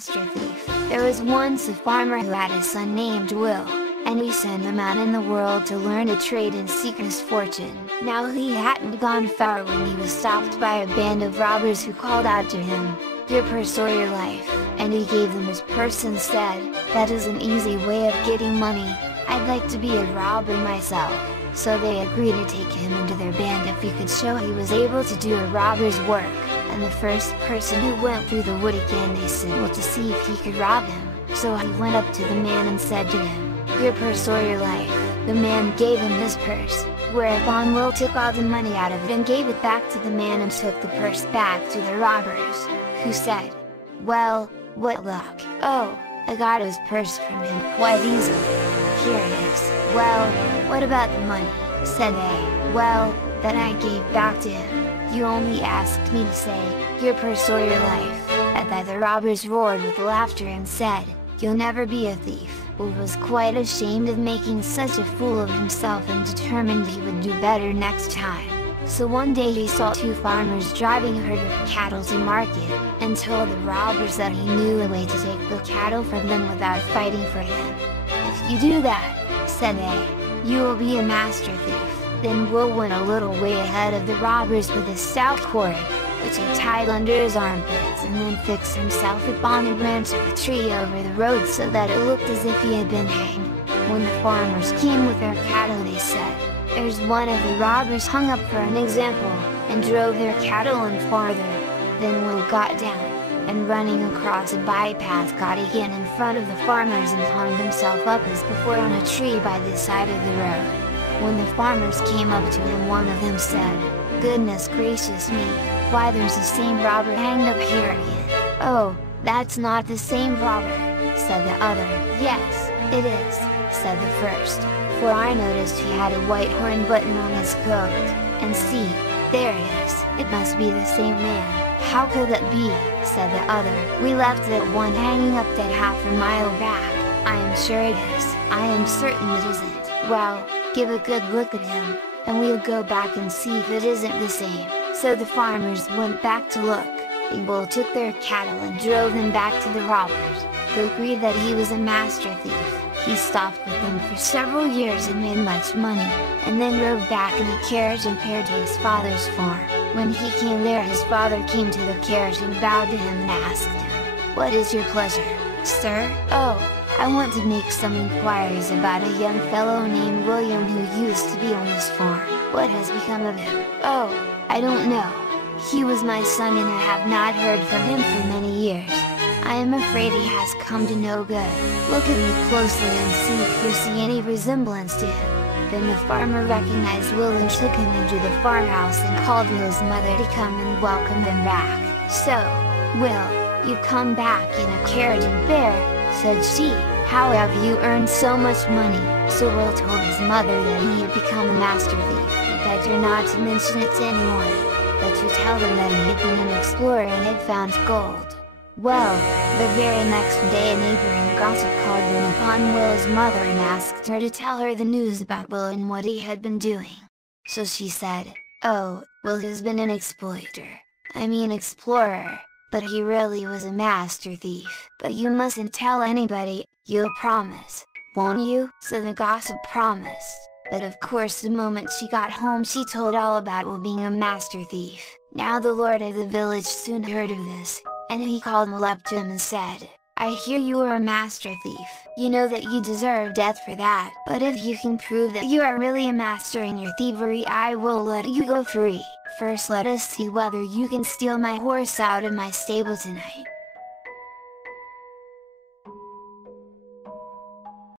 master thief. There was once a farmer who had a son named Will, and he sent him out in the world to learn a trade and seek his fortune. Now he hadn't gone far when he was stopped by a band of robbers who called out to him, "Your purse or your life," and he gave them his purse and said, "That is an easy way of getting money. I'd like to be a robber myself." So they agreed to take him into their band if he could show he was able to do a robber's work, and the first person who went through the wood again they sent to see if he could rob him. So he went up to the man and said to him, "Your purse or your life." The man gave him his purse, whereupon Will took all the money out of it and gave it back to the man and took the purse back to the robbers, who said, "Well, what luck! Oh, I got his purse from him quite easily. Here it is." "Well, what about the money?" said they. "Well, that I gave back to him. You only asked me to say, 'Your purse or your life.'" At that the robbers roared with laughter and said, "You'll never be a thief." Will was quite ashamed of making such a fool of himself and determined he would do better next time. So one day he saw two farmers driving a herd of cattle to market, and told the robbers that he knew a way to take the cattle from them without fighting for him. "If you do that," said they, "you will be a master thief." Then Will went a little way ahead of the robbers with a stout cord, which he tied under his armpits and then fixed himself upon a branch of a tree over the road so that it looked as if he had been hanged. When the farmers came with their cattle they said, "There's one of the robbers hung up for an example," and drove their cattle on farther. Then Will got down, and running across a bypath got again in front of the farmers and hung himself up as before on a tree by the side of the road. When the farmers came up to him one of them said, "Goodness gracious me, why there's the same robber hanged up here again." "Oh, that's not the same robber," said the other. "Yes, it is," said the first, "for I noticed he had a white horn button on his coat, and see, there it is. It must be the same man." "How could that be?" said the other. "We left that one hanging up dead half a mile back." "I am sure it is." "I am certain it isn't." "Well, give a good look at him, and we'll go back and see if it isn't the same." So the farmers went back to look. Will took their cattle and drove them back to the robbers, who agreed that he was a master thief. He stopped with them for several years and made much money, and then rode back in a carriage and pair to his father's farm. When he came there his father came to the carriage and bowed to him and asked him, "What is your pleasure, sir?" "Oh, I want to make some inquiries about a young fellow named William who used to be on this farm. What has become of him?" "Oh, I don't know. He was my son and I have not heard from him for many years. I am afraid he has come to no good. Look at me closely and see if you see any resemblance to him." Then the farmer recognized Will and took him into the farmhouse and called Will's mother to come and welcome him back. "So, Will, you've come back in a carriage and pair," said she. "How have you earned so much money?" So Will told his mother that he had become a master thief, and begged her not to mention it to anyone, but to tell them that he had been an explorer and had found gold. Well, the very next day a neighboring gossip called in upon Will's mother and asked her to tell her the news about Will and what he had been doing. So she said, "Oh, Will has been an explorer, but he really was a master thief. But you mustn't tell anybody, you'll promise, won't you?" So the gossip promised, but of course the moment she got home she told all about Will being a master thief. Now the lord of the village soon heard of this, and he called Will up to him and said, "I hear you are a master thief. You know that you deserve death for that, but if you can prove that you are really a master in your thievery I will let you go free. First let us see whether you can steal my horse out of my stable tonight."